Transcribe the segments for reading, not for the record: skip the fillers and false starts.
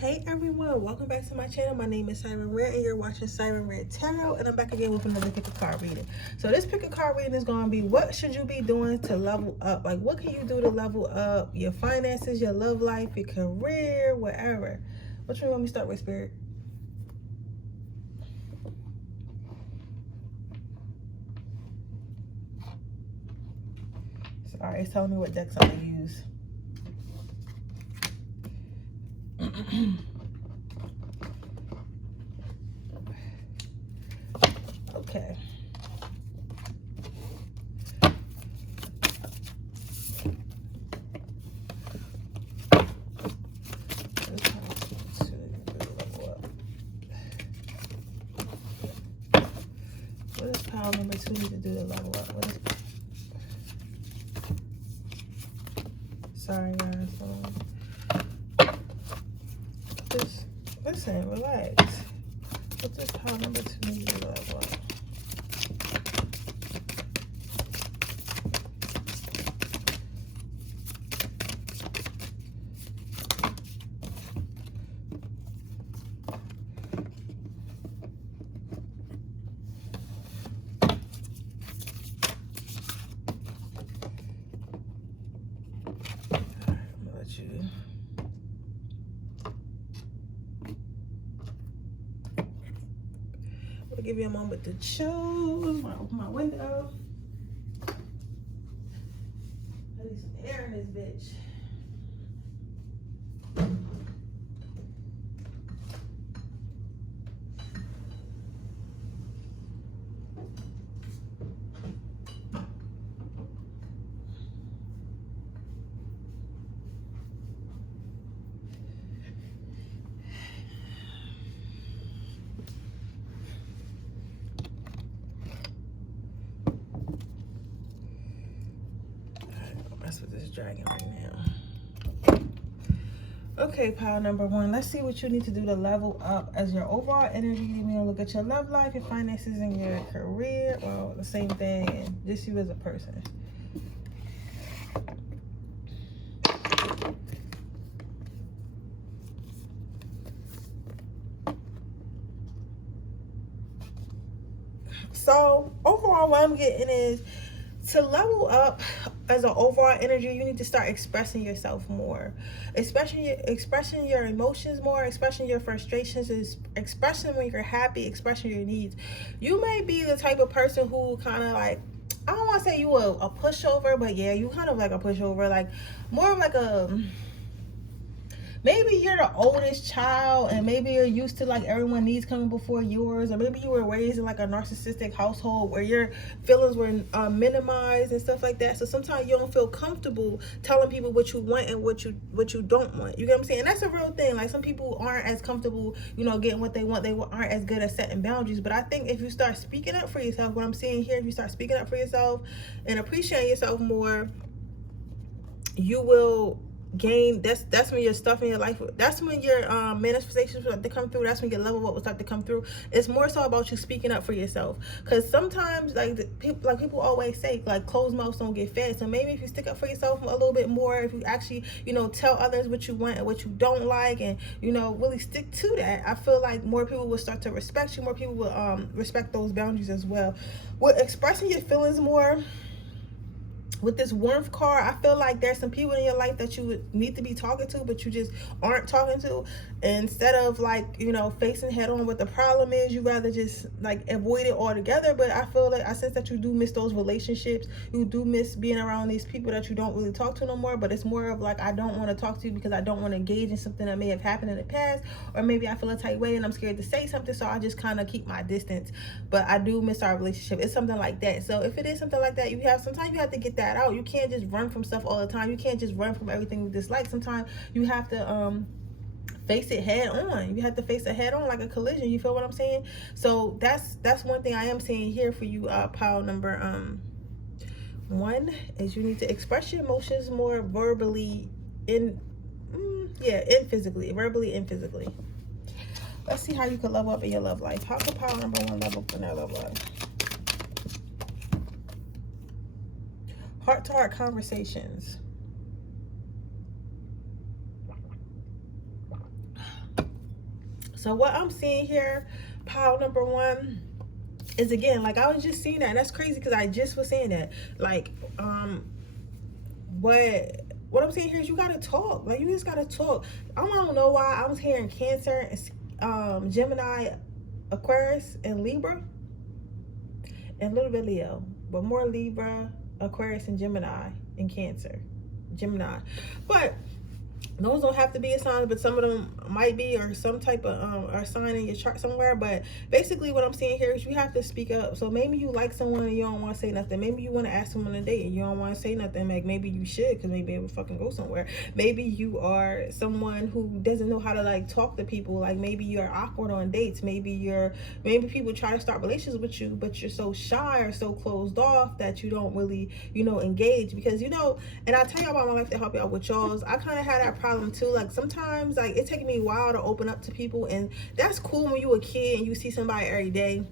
Hey everyone, welcome back to my channel. My name is Siren Redd and you're watching Siren Redd Tarot, and I'm back again with another pick a card reading. So this pick a card reading is going to be what should you be doing to level up? Like what can you do to level up your finances, your love life, your career, whatever. Which one you want me to start with, Spirit? Sorry, it's telling me what decks I'm going to use. Okay. What does pile number 2 need to do to level up? What is... Sorry, guys. Just listen, relax. What does pile number 2 need to level up? I'll give you a moment to choose. I'll open my window. I need some air in this bitch. With this dragon right now. Okay, pile number 1. Let's see what you need to do to level up as your overall energy. We're gonna look at your love life, your finances, and your career. Well, the same thing, and just you as a person. So overall, what I'm getting is to level up as an overall energy, you need to start expressing yourself more, expressing your emotions more, expressing your frustrations, expressing when you're happy, expressing your needs. You may be the type of person who kind of like, I don't want to say you a pushover, but yeah, you kind of like a pushover, like more of like a, maybe you're the oldest child and maybe you're used to like everyone needs coming before yours, or maybe you were raised in like a narcissistic household where your feelings were minimized and stuff like that. So sometimes you don't feel comfortable telling people what you want and what you don't want. You get what I'm saying? And that's a real thing. Like some people aren't as comfortable, you know, getting what they want. They aren't as good at setting boundaries. But I think if you start speaking up for yourself, what I'm seeing here, if you start speaking up for yourself and appreciating yourself more, you will gain. That's when your stuff in your life, that's when your manifestations start to come through. That's when your level up will start to come through. It's more so about you speaking up for yourself, because sometimes people always say like closed mouths don't get fed. So maybe if you stick up for yourself a little bit more, if you actually, you know, tell others what you want and what you don't like, and you know, really stick to that, I feel like more people will start to respect you. More people will respect those boundaries as well. With expressing your feelings more, with this warmth card, I feel like there's some people in your life that you would need to be talking to, but you just aren't talking to. Instead of like, you know, facing head on what the problem is, you rather just like avoid it altogether. But I feel like, I sense that you do miss those relationships. You do miss being around these people that you don't really talk to no more. But it's more of like, I don't want to talk to you because I don't want to engage in something that may have happened in the past, or maybe I feel a tight way and I'm scared to say something, so I just kind of keep my distance. But I do miss our relationship. It's something like that. So if it is something like that, sometimes you have to get that out. You can't just run from stuff all the time. You can't just run from everything you dislike. Sometimes you have to face it head on. You have to face it head on, like a collision. You feel what I'm saying? So that's one thing I am saying here for you, pile number 1, is you need to express your emotions more verbally and physically. Verbally and physically. Let's see how you can level up in your love life. How can pile number 1 level up in their love life? Heart-to-heart conversations. So what I'm seeing here, pile number one, is again, like I was just seeing that, and that's crazy because I just was saying that. Like, what I'm saying here is you gotta talk. Like, you just gotta talk. I don't know why I was hearing Cancer, Gemini, Aquarius, and Libra, and a little bit Leo, but more Libra, Aquarius, and Gemini, and Cancer, Gemini. But those don't have to be a sign, but some of them might be, or some type of or sign in your chart somewhere. But basically what I'm saying here is you have to speak up. So maybe you like someone and you don't want to say nothing. Maybe you want to ask someone to date and you don't want to say nothing. Like, maybe you should, because maybe it would fucking go somewhere. Maybe you are someone who doesn't know how to like talk to people. Like, maybe you're awkward on dates. Maybe people try to start relations with you, but you're so shy or so closed off that you don't really, engage. Because, and I tell you about my life to help you out with y'all's, I kind of had that problem too. Like, sometimes, like, it takes me a while to open up to people, and that's cool when you're a kid and you see somebody every day,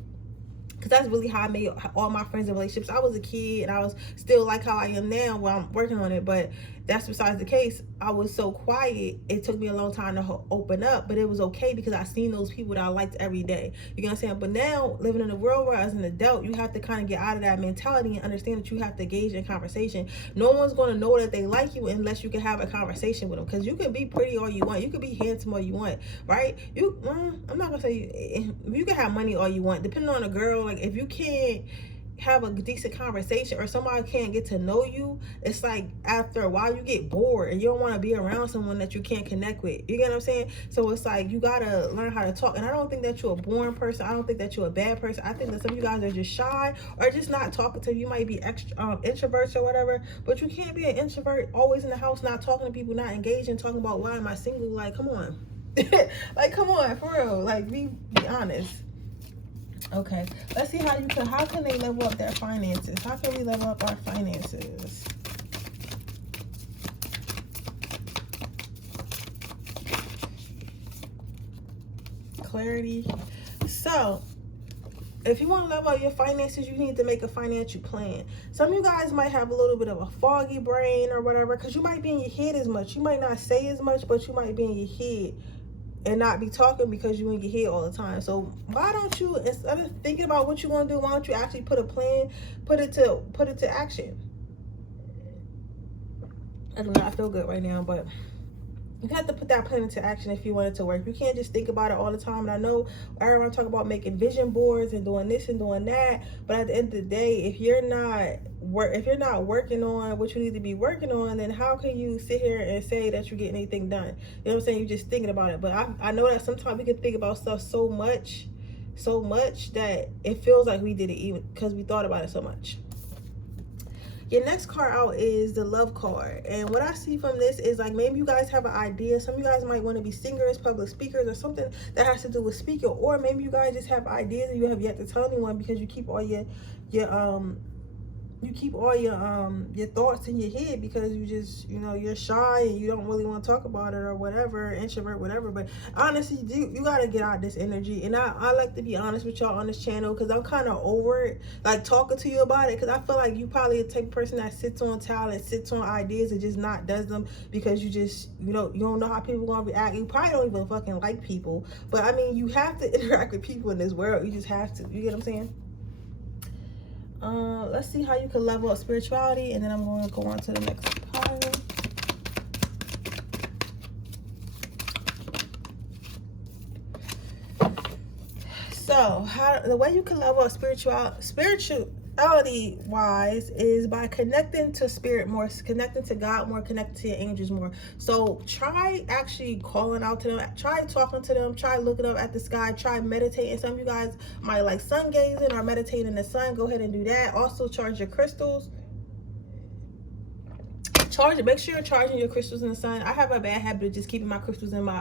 because that's really how I made all my friends and relationships. I was a kid and I was still like how I am now while I'm working on it, but that's besides the case. I was so quiet, it took me a long time to open up, but it was okay because I seen those people that I liked every day. You know what I'm saying? But now, living in the real world as an adult, you have to kind of get out of that mentality and understand that you have to engage in conversation. No one's going to know that they like you unless you can have a conversation with them, because you can be pretty all you want, you can be handsome all you want, right? I'm not gonna say you can have money all you want, depending on the girl. Like, if you can't have a decent conversation, or somebody can't get to know you, it's like after a while you get bored and you don't want to be around someone that you can't connect with. You get what I'm saying? So it's like you gotta learn how to talk. And I don't think that you're a boring person. I don't think that you're a bad person. I think that some of you guys are just shy or just not talkative. You might be extra introverts or whatever, but you can't be an introvert always in the house, not talking to people, not engaging, talking about why am I single. Like, come on. Like, come on, for real. Like, be honest. Okay, let's see how can they level up their finances? How can we level up our finances? Clarity. So, if you want to level up your finances, you need to make a financial plan. Some of you guys might have a little bit of a foggy brain or whatever, because you might be in your head as much. You might not say as much, but you might be in your head and not be talking because you in your head all the time. So why don't you, instead of thinking about what you want to do, why don't you actually put a plan, put it to action? I do not feel good right now, but you have to put that plan into action if you want it to work. You can't just think about it all the time. And I know everyone talk about making vision boards and doing this and doing that, but at the end of the day, if you're not working on what you need to be working on, then how can you sit here and say that you're getting anything done? You know what I'm saying? You're just thinking about it. But I know that sometimes we can think about stuff so much that it feels like we did it even because we thought about it so much. Your next card out is the love card. And what I see from this is, like, maybe you guys have an idea. Some of you guys might want to be singers, public speakers, or something that has to do with speaking. Or maybe you guys just have ideas and you have yet to tell anyone because you keep all your thoughts in your head because you just, you're shy and you don't really want to talk about it or whatever, introvert, whatever. But honestly, you got to get out this energy. And I like to be honest with y'all on this channel because I'm kind of over it, like talking to you about it, because I feel like you probably the type of person that sits on talent, sits on ideas and just not does them because you just, you don't know how people are going to react. You probably don't even fucking like people. But I mean, you have to interact with people in this world. You just have to. You get what I'm saying? Let's see how you can level up spirituality, and then I'm going to go on to the next pile. So, the way you can level up spirituality wise is by connecting to spirit more, connecting to God more, connecting to your angels more. So try actually calling out to them, try talking to them, try looking up at the sky, try meditating. Some of you guys might like sun gazing or meditating in the sun. Go ahead and do that. Also charge your crystals. Make sure you're charging your crystals in the sun. I have a bad habit of just keeping my crystals in my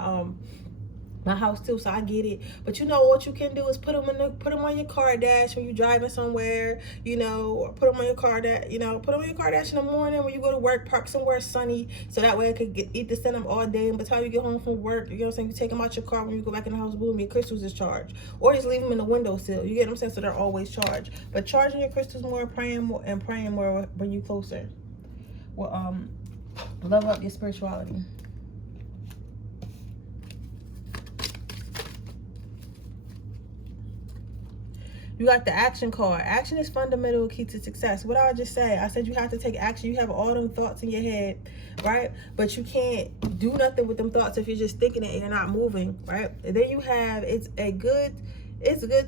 house too, so I get it. But what you can do is put them on your car dash when you're driving somewhere, or put them on your car dash, put them on your car dash in the morning when you go to work. Park somewhere sunny, so that way I could eat the sun all day. And by the time you get home from work, you take them out your car. When you go back in the house, boom, your crystals is charged. Or just leave them in the windowsill. You get what I'm saying? So they're always charged. But charging your crystals more, praying more when you closer will level up your spirituality. You got the action card. Action is fundamental key to success. What I just say, I said you have to take action. You have all them thoughts in your head, right? But you can't do nothing with them thoughts if you're just thinking it and you're not moving, right? And then you have, it's good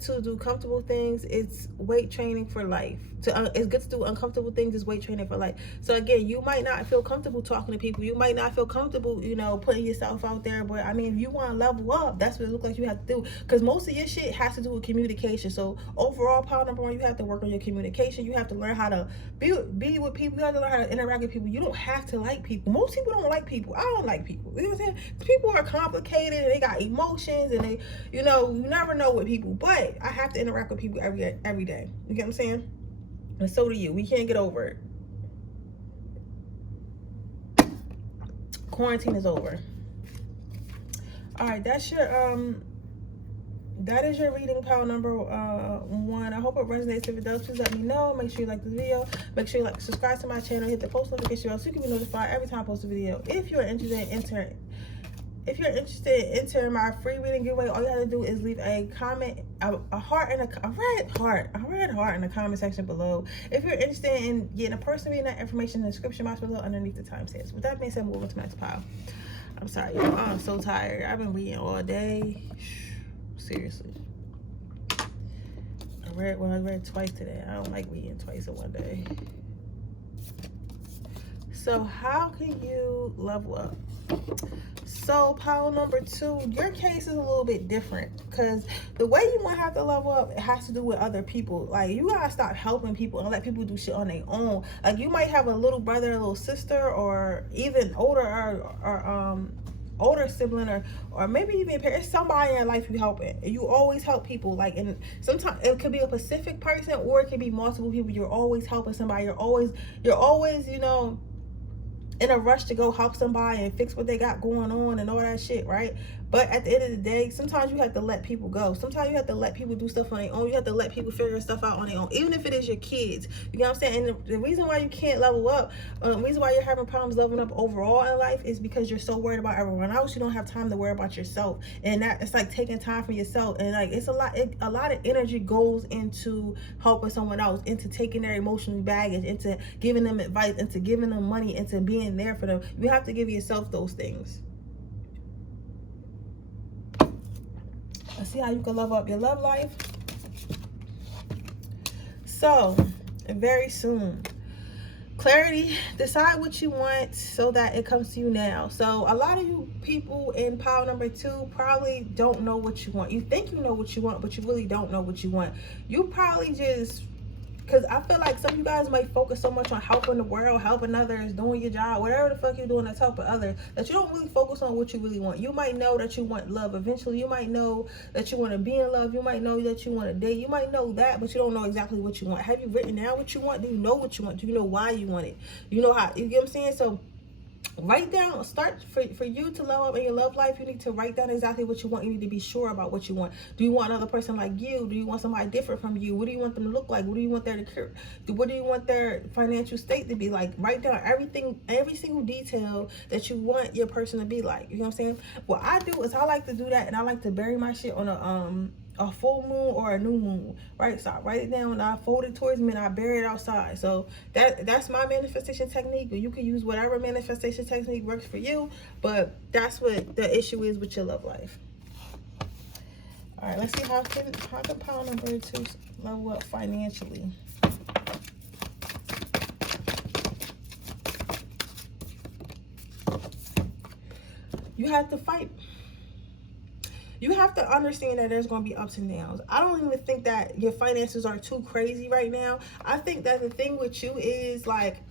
to do comfortable things. It's weight training for life. It's good to do uncomfortable things. It's weight training for life. So again, you might not feel comfortable talking to people. You might not feel comfortable, putting yourself out there. But I mean, if you want to level up, that's what it looks like you have to do. Because most of your shit has to do with communication. So overall, power number one, you have to work on your communication. You have to learn how to be with people. You have to learn how to interact with people. You don't have to like people. Most people don't like people. I don't like people. You know what I'm saying? People are complicated. They got emotions, and they, you never know with people. But I have to interact with people every day. You get what I'm saying? And so do you. We can't get over it. Quarantine is over. All right, that is your reading, power number one. I hope it resonates. If it does, please let me know. Make sure you like this video. Make sure you subscribe to my channel. Hit the post notification bell so you can be notified every time I post a video. If you're interested in entering my free reading giveaway, all you have to do is leave a comment, a red heart in the comment section below. If you're interested in getting a personal reading, that information in the description box below underneath the timestamps. With that being said, move on to my next pile. I'm sorry, I'm so tired. I've been reading all day. Seriously. I read twice today. I don't like reading twice in one day. So how can you level up? So pile number two, your case is a little bit different, because the way you want to have to level up, it has to do with other people. Like, you gotta stop helping people and let people do shit on their own. Like, you might have a little brother, a little sister, or even older sibling, or maybe even a parent. It's somebody in your life you helping. You always help people. Like, and sometimes it could be a specific person, or it could be multiple people. You're always helping somebody. You're always in a rush to go help somebody and fix what they got going on and all that shit, right? But at the end of the day, sometimes you have to let people go. Sometimes you have to let people do stuff on their own. You have to let people figure stuff out on their own, even if it is your kids. You know what I'm saying? And the reason why you can't level up, the reason why you're having problems leveling up overall in life, is because you're so worried about everyone else. You don't have time to worry about yourself. And that, it's like taking time for yourself. And like, it's a lot of energy goes into helping someone else, into taking their emotional baggage, into giving them advice, into giving them money, into being there for them. You have to give yourself those things. Let's see how you can level up your love life. So, very soon, clarity. Decide what you want so that it comes to you now. So a lot of you people in pile number two probably don't know what you want. You think you know what you want, but you really don't know what you want. You probably just, because I feel like some of you guys might focus so much on helping the world, helping others, doing your job, whatever the fuck you're doing that's helping others, that you don't really focus on what you really want. You might know that you want love eventually. You might know that you want to be in love. You might know that you want to date. You might know that, but you don't know exactly what you want. Have you written down what you want? Do you know what you want? Do you know why you want it? You know how, you get what I'm saying? So write down, start for you to level up in your love life. You need to write down exactly what you want. You need to be sure about what you want. Do you want another person like you? Do you want somebody different from you? What do you want them to look like? What do you want what do you want their financial state to be like? Write down everything, every single detail that you want your person to be like. You know what I'm saying? What I do is I like to do that, and I like to bury my shit on a full moon or a new moon, right? So I write it down and I fold it towards me and I bury it outside. So that's my manifestation technique. You can use whatever manifestation technique works for you, but that's what the issue is with your love life. All right, let's see how can pile number two level up financially. You have to fight. You have to understand that there's going to be ups and downs. I don't even think that your finances are too crazy right now. I think that the thing with you is, like,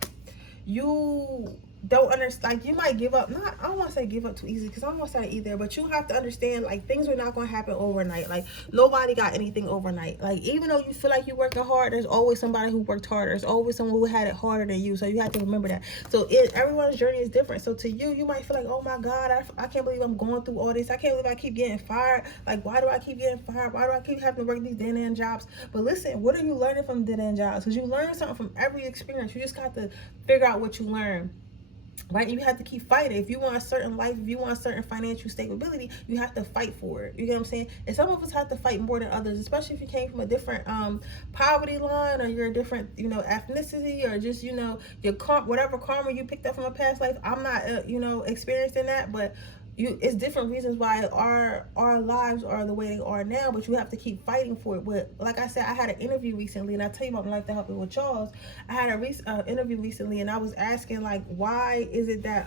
you don't understand. Like, you might give up. I don't want to say give up too easy, because I don't want to say that either. But you have to understand, like, things are not going to happen overnight. Like, nobody got anything overnight. Like, even though you feel like you're working hard, there's always somebody who worked harder. There's always someone who had it harder than you. So you have to remember that. So everyone's journey is different. So to you, you might feel like, oh my God, I can't believe I'm going through all this. I can't believe I keep getting fired. Like, why do I keep getting fired? Why do I keep having to work these dead-end jobs? But listen, what are you learning from dead-end jobs? Because you learn something from every experience. You just got to figure out what you learn. right? You have to keep fighting. If you want a certain life, if you want a certain financial stability, you have to fight for it. You get what I'm saying? And some of us have to fight more than others, especially if you came from a different poverty line, or you're a different, you know, ethnicity, or just, you know, your whatever karma you picked up from a past life. I'm not, you know, experiencing that, but it's different reasons why our lives are the way they are now, but you have to keep fighting for it. But like I said, I had an interview recently, and I tell you about my life to help it with Charles. I had a interview recently, and I was asking, like, why is it that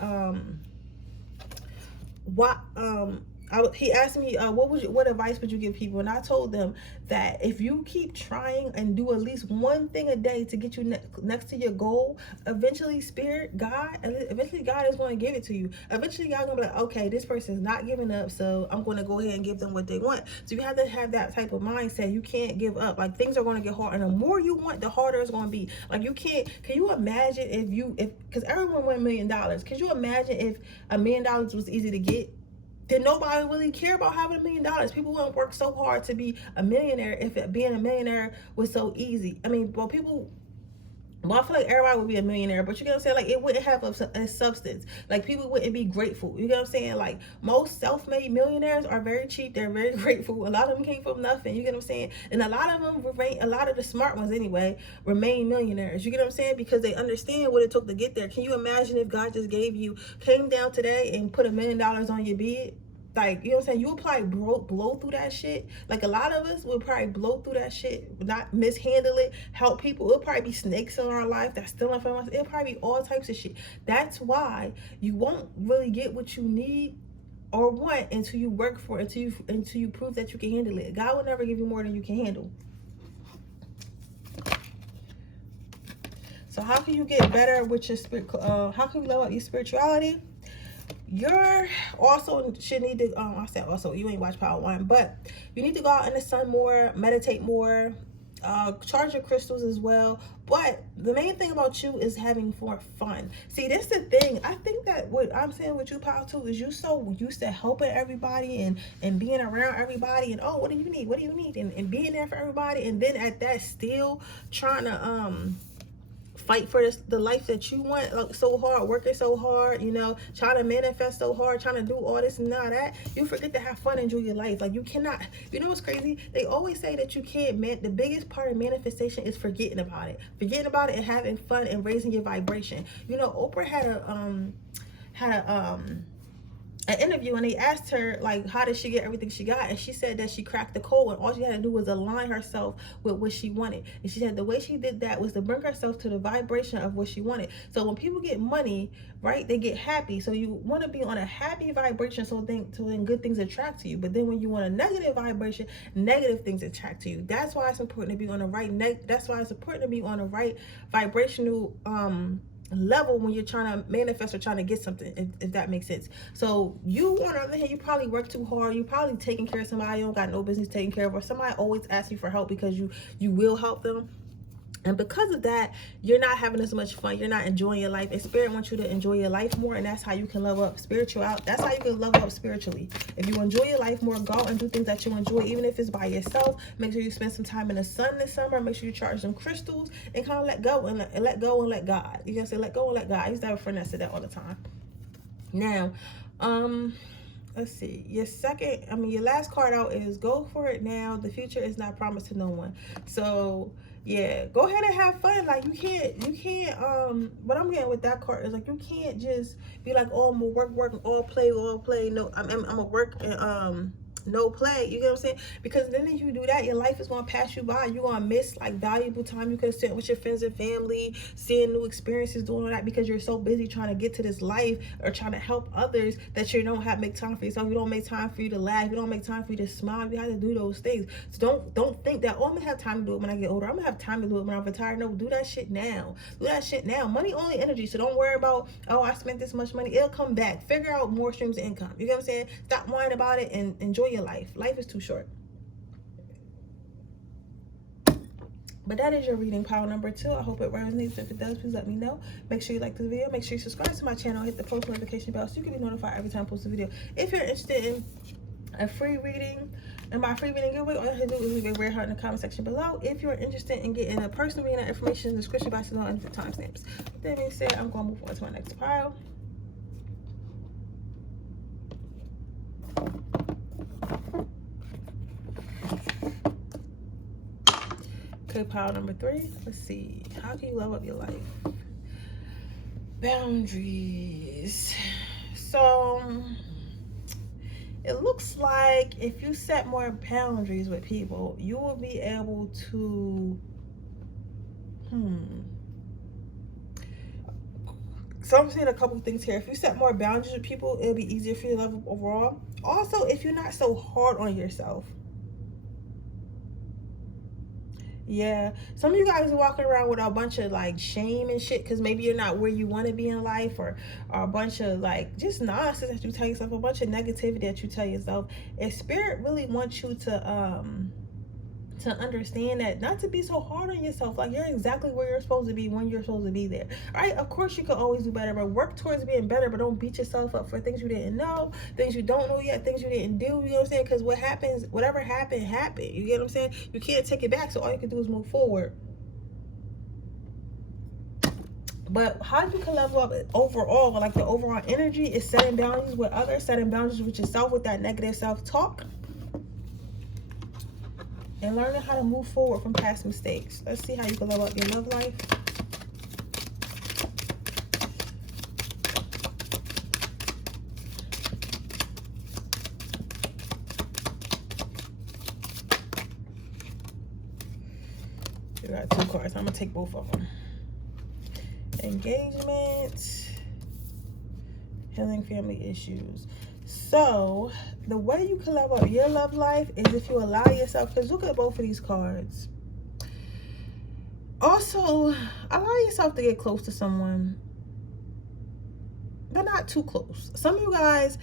he asked me, what advice would you give people? And I told them that if you keep trying and do at least one thing a day to get you next to your goal, eventually God is going to give it to you. Eventually God going to be like, okay, this person is not giving up, so I'm going to go ahead and give them what they want. So you have to have that type of mindset. You can't give up. Like, things are going to get hard, and the more you want, the harder it's going to be. Like, you can't, can you imagine because everyone won $1 million. Could you imagine if $1 million was easy to get? Then nobody really care about having $1 million. People wouldn't work so hard to be a millionaire if being a millionaire was so easy. I mean, I feel like everybody would be a millionaire, but you get what I'm saying? Like, it wouldn't have a substance. Like, people wouldn't be grateful. You get what I'm saying? Like, most self-made millionaires are very cheap. They're very grateful. A lot of them came from nothing. You get what I'm saying? And a lot of them a lot of the smart ones anyway, remain millionaires. You get what I'm saying? Because they understand what it took to get there. Can you imagine if God just came down today and put $1 million on your bed? Like, you know what I'm saying? You would probably blow through that shit. Like, a lot of us would probably blow through that shit, not mishandle it, help people. It'll probably be snakes in our life that's stealing from us. It'll probably be all types of shit. That's why you won't really get what you need or want until you work for it, until you prove that you can handle it. God will never give you more than you can handle. So how can you get better with your spirit? How can you level up your spirituality? You're also should need to I said also, you ain't watch Power 1, but you need to go out in the sun more, meditate more, charge your crystals as well. But the main thing about you is having more fun. See, that's the thing. I think that what I'm saying with you, Power 2, is you so used to helping everybody and being around everybody, and oh, what do you need, and being there for everybody, and then at that still trying to fight for the life that you want, like, so hard, working so hard, you know, trying to manifest so hard, trying to do all this and all that. You forget to have fun, enjoy your life. Like, you cannot, you know what's crazy? They always say that you can't, the biggest part of manifestation is forgetting about it and having fun and raising your vibration. You know, Oprah had an interview, and they asked her, like, how did she get everything she got, and she said that she cracked the code, and all she had to do was align herself with what she wanted. And she said the way she did that was to bring herself to the vibration of what she wanted. So when people get money, right, they get happy. So you want to be on a happy vibration, so then good things attract to you. But then when you want a negative vibration, negative things attract to you. That's why it's important to be on the right vibrational level when you're trying to manifest or trying to get something, if that makes sense. So you, on the other hand, you probably work too hard. You probably taking care of somebody you don't got no business taking care of, or somebody always asks you for help because you will help them. And because of that, you're not having as much fun. You're not enjoying your life. And Spirit wants you to enjoy your life more, and that's how you can level up That's how you can level up spiritually. If you enjoy your life more, go out and do things that you enjoy, even if it's by yourself. Make sure you spend some time in the sun this summer. Make sure you charge some crystals, and kind of let go and let God. You can say let go and let God. I used to have a friend that said that all the time. Now, let's see. Your last card out is go for it now. The future is not promised to no one. So yeah, go ahead and have fun. Like, you can't what I'm getting with that card is, like, you can't just be like, oh, I'm gonna work, all play. No, I'm gonna work and no play. You get what I'm saying? Because then if you do that, your life is going to pass you by. You're going to miss, like, valuable time you could have spent with your friends and family, seeing new experiences, doing all that, because you're so busy trying to get to this life or trying to help others that you don't make time for yourself. You don't make time for you to laugh. You don't make time for you to smile. You have to do those things. So don't think that, oh, I'm gonna have time to do it when I get older. I'm gonna have time to do it when I'm retired. No, do that shit now. Money only energy. So don't worry about, oh, I spent this much money. It'll come back. Figure out more streams of income. You get what I'm saying? Stop whining about it and enjoy your life. Life is too short. But that is your reading, Power number 2. I hope it resonates. If it does, please let me know. Make sure you like this video. Make sure you subscribe to my channel. Hit the post notification bell so you can be notified every time I post a video. If you're interested in a free reading, and my free reading giveaway, all you have to do is leave a red heart in the comment section below. If you're interested in getting a personal reading, information in the description box and all different timestamps. With that being said, I'm going to move on to my next pile. Okay, pile number 3. Let's see. How can you level up your life? Boundaries. So it looks like if you set more boundaries with people, you will be able to so I'm seeing a couple things here. If you set more boundaries with people, it'll be easier for you to level up overall. Also, if you're not so hard on yourself. Yeah, some of you guys are walking around with a bunch of like shame and shit because maybe you're not where you want to be in life, or a bunch of like just nonsense that you tell yourself, a bunch of negativity that you tell yourself. And spirit really wants you to understand that, not to be so hard on yourself. Like, you're exactly where you're supposed to be when you're supposed to be there. All right, of course you could always do better, but work towards being better. But don't beat yourself up for things you didn't know, things you don't know yet, things you didn't do. You know what I'm saying? Because what happens, whatever happened, happened. You get what I'm saying? You can't take it back, so all you can do is move forward. But how you can level up overall, like the overall energy, is setting boundaries with others, setting boundaries with yourself, with that negative self-talk, and learning how to move forward from past mistakes. Let's see how you can level up your love life. You got 2 cards. I'm going to take both of them. Engagement. Healing family issues. So, the way you can level up your love life is if you allow yourself, because look at both of these cards. Also, allow yourself to get close to someone, but not too close. Some of you guys,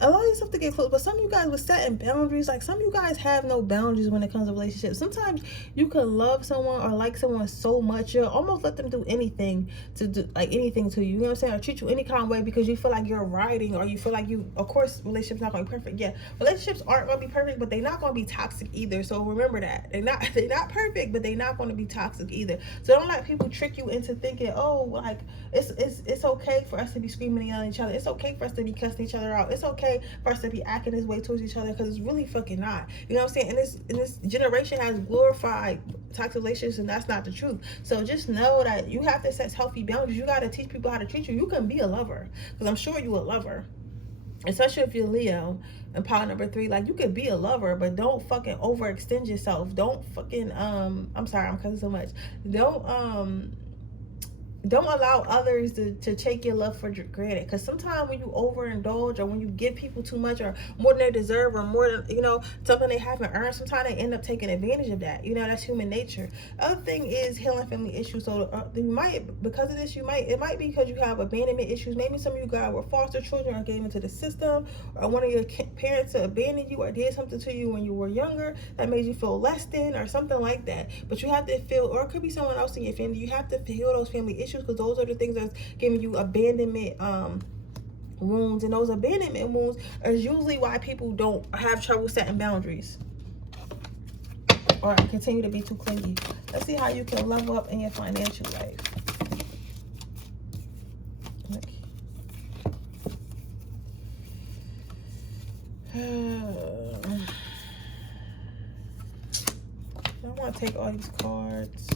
allow yourself to get close, but some of you guys were setting boundaries. Like, some of you guys have no boundaries when it comes to relationships. Sometimes you can love someone or like someone so much, you'll almost let them do anything to do, like anything to you. You know what I'm saying? Or treat you any kind of way because you feel like you're riding, or you feel like you, of course, relationships not going to be perfect. Yeah, relationships aren't going to be perfect, but they're not going to be toxic either. So remember that. They're not perfect, but they're not going to be toxic either. So don't let people trick you into thinking, oh, like, it's okay for us to be screaming at each other. It's okay for us to be cussing each other out. It's okay for us to be acting this way towards each other, because it's really fucking not. You know what I'm saying? And this generation has glorified toxic relationships, and that's not the truth. So just know that you have to set healthy boundaries. You got to teach people how to treat you. You can be a lover, because I'm sure you're a lover, especially if you're Leo. And power number 3, like, you could be a lover, but don't fucking overextend yourself. Don't fucking I'm sorry, I'm cussing so much. Don't allow others to take your love for granted, because sometimes when you overindulge, or when you give people too much, or more than they deserve, or more than, you know, something they haven't earned, sometimes they end up taking advantage of that. You know, that's human nature. Other thing is healing family issues. So you might, because of this, it might be because you have abandonment issues. Maybe some of you guys were foster children, or gave into the system, or one of your parents abandoned you, or did something to you when you were younger that made you feel less than, or something like that. But you have to feel, or it could be someone else in your family, you have to heal those family issues, because those are the things that's giving you abandonment wounds. And those abandonment wounds are usually why people don't have trouble setting boundaries, or continue to be too clingy. Let's see how you can level up in your financial life. I want to take all these cards.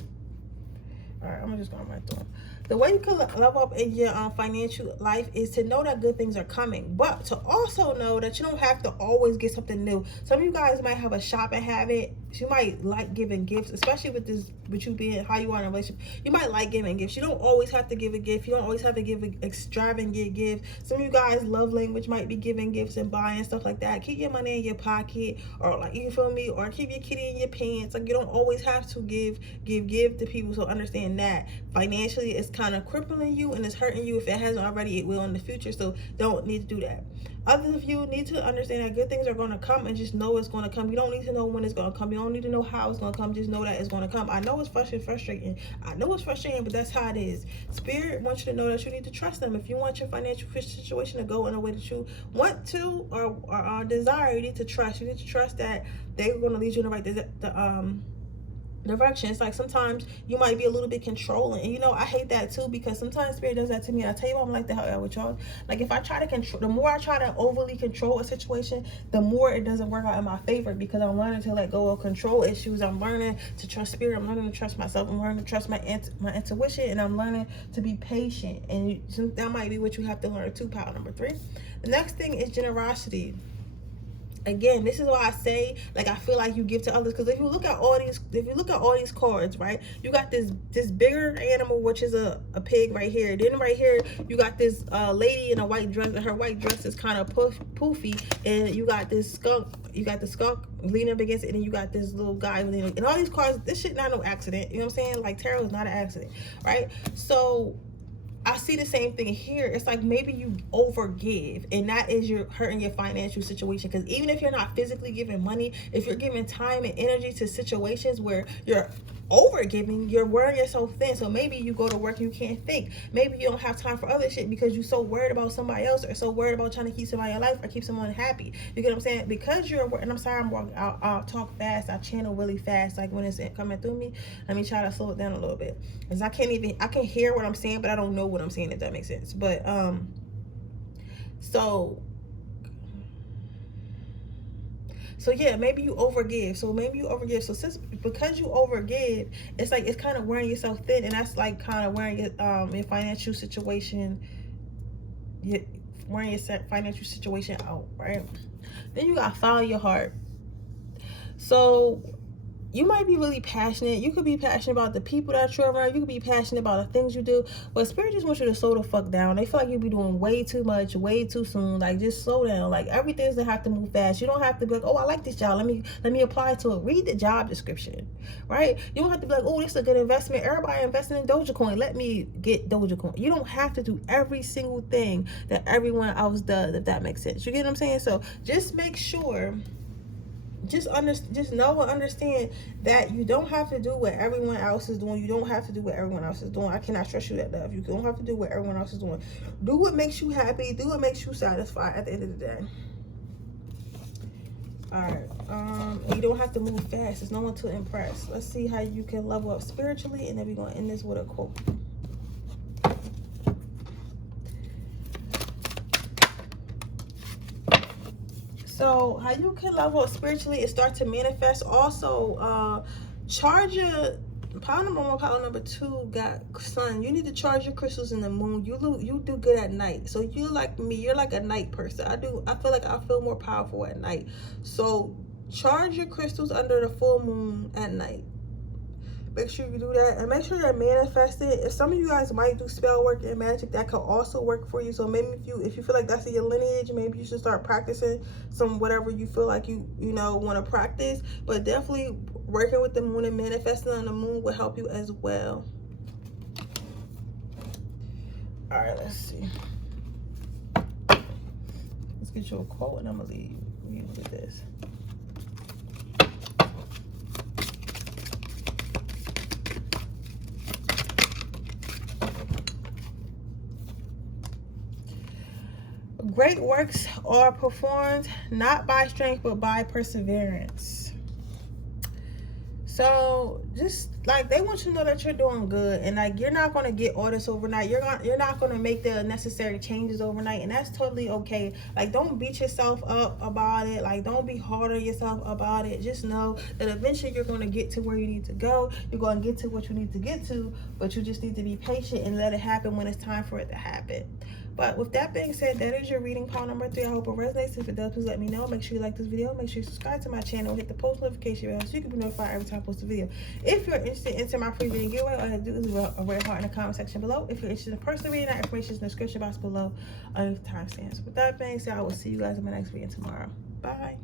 All right, I'm just going to write them. The way you can level up in your financial life is to know that good things are coming, but to also know that you don't have to always get something new. Some of you guys might have a shopping habit. You might like giving gifts, especially with you being how you are in a relationship. You might like giving gifts. You don't always have to give a gift. You don't always have to give an extravagant gift. Some of you guys, love language might be giving gifts and buying stuff like that. Keep your money in your pocket, or like, you feel me, or keep your kitty in your pants. Like, you don't always have to give to people. So understand that financially it's kind of crippling you, and it's hurting you. If it hasn't already, it will in the future. So don't need to do that. Others of you need to understand that good things are going to come, and just know it's going to come. You don't need to know when it's going to come. You don't need to know how it's going to come. Just know that it's going to come. I know it's frustrating. I know it's frustrating, but that's how it is. Spirit wants you to know that you need to trust them. If you want your financial situation to go in a way that you want to, or desire, you need to trust. You need to trust that they're going to lead you in the right direction. It's like sometimes you might be a little bit controlling, and you know, I hate that too, because sometimes spirit does that to me. And I tell you what, I'm like the hell out with y'all. Like, if I try to control, the more I try to overly control a situation, the more it doesn't work out in my favor, because I'm learning to let go of control issues. I'm learning to trust spirit. I'm learning to trust myself. I'm learning to trust my intuition, and I'm learning to be patient. And that might be what you have to learn too. Power number 3. The next thing is generosity. Again, this is why I say, like, I feel like you give to others, because if you look at all these cards, right, you got this bigger animal, which is a pig right here. Then right here you got this lady in a white dress, and her white dress is kind of poofy, and you got this skunk. You got the skunk leaning up against it, and then you got this little guy leaning up. And all these cards, this shit not no accident. You know what I'm saying? Like, tarot is not an accident, right? So I see the same thing here. It's like maybe you overgive, and that is you're hurting your financial situation. Because even if you're not physically giving money, if you're giving time and energy to situations where you're overgiving, you're wearing yourself thin. So maybe you go to work and you can't think. Maybe you don't have time for other shit because you're so worried about somebody else, or so worried about trying to keep somebody in your life or keep someone happy. You get what I'm saying? Because you're, and I'm sorry, I'll talk fast. I channel really fast, like when it's coming through me. Let me try to slow it down a little bit, because I can hear what I'm saying, but I don't know what I'm saying, if that makes sense. But so yeah, maybe you overgive. So since, because you overgive, it's like it's kind of wearing yourself thin, and that's like kind of wearing your financial situation, wearing your financial situation out, right? Then you gotta follow your heart. So you might be really passionate. You could be passionate about the people that you're around. You could be passionate about the things you do. But spirit just wants you to slow the fuck down. They feel like you be doing way too much, way too soon. Like, just slow down. Like, everything doesn't have to move fast. You don't have to be like, oh, I like this job. Let me apply to it. Read the job description, right? You don't have to be like, oh, this is a good investment. Everybody investing in Dogecoin. Let me get Dogecoin. You don't have to do every single thing that everyone else does, if that makes sense. You get what I'm saying? So just make sure, just know and understand that you don't have to do what everyone else is doing. You don't have to do what everyone else is doing. I cannot stress you that, love. You don't have to do what everyone else is doing. Do what makes you happy. Do what makes you satisfied at the end of the day. All right. You don't have to move fast. There's no one to impress. Let's see how you can level up spiritually, and then we're going to end this with a quote. So how you can level up spiritually is start to manifest. Also, charge your pile number 1, pile number 2 got sun. You need to charge your crystals in the moon. You do good at night. So you like me, you're like a night person. I feel like I feel more powerful at night. So charge your crystals under the full moon at night. Make sure you do that, and make sure you're manifesting. If some of you guys might do spell work and magic, that could also work for you. So maybe if you feel like that's in your lineage, maybe you should start practicing some whatever you feel like you want to practice. But definitely working with the moon and manifesting on the moon will help you as well. All right, let's see. Let's get you a quote, and I'm gonna leave you with this. Great works are performed not by strength but by perseverance. So just like, they want you to know that you're doing good, and like, you're not going to get all this overnight. You're not going to make the necessary changes overnight, and that's totally okay. Like, don't beat yourself up about it. Like, don't be hard on yourself about it. Just know that eventually you're going to get to where you need to go. You're going to get to what you need to get to, but you just need to be patient and let it happen when it's time for it to happen. But with that being said, that is your reading, pile number 3. I hope it resonates. If it does, please let me know. Make sure you like this video. Make sure you subscribe to my channel. Hit the post notification bell so you can be notified every time I post a video. If you're interested in entering my free reading giveaway, all you have to do is leave a red heart in the comment section below. If you're interested in personal reading, that information is in the description box below underneath the timestamps. With that being said, I will see you guys in my next video tomorrow. Bye.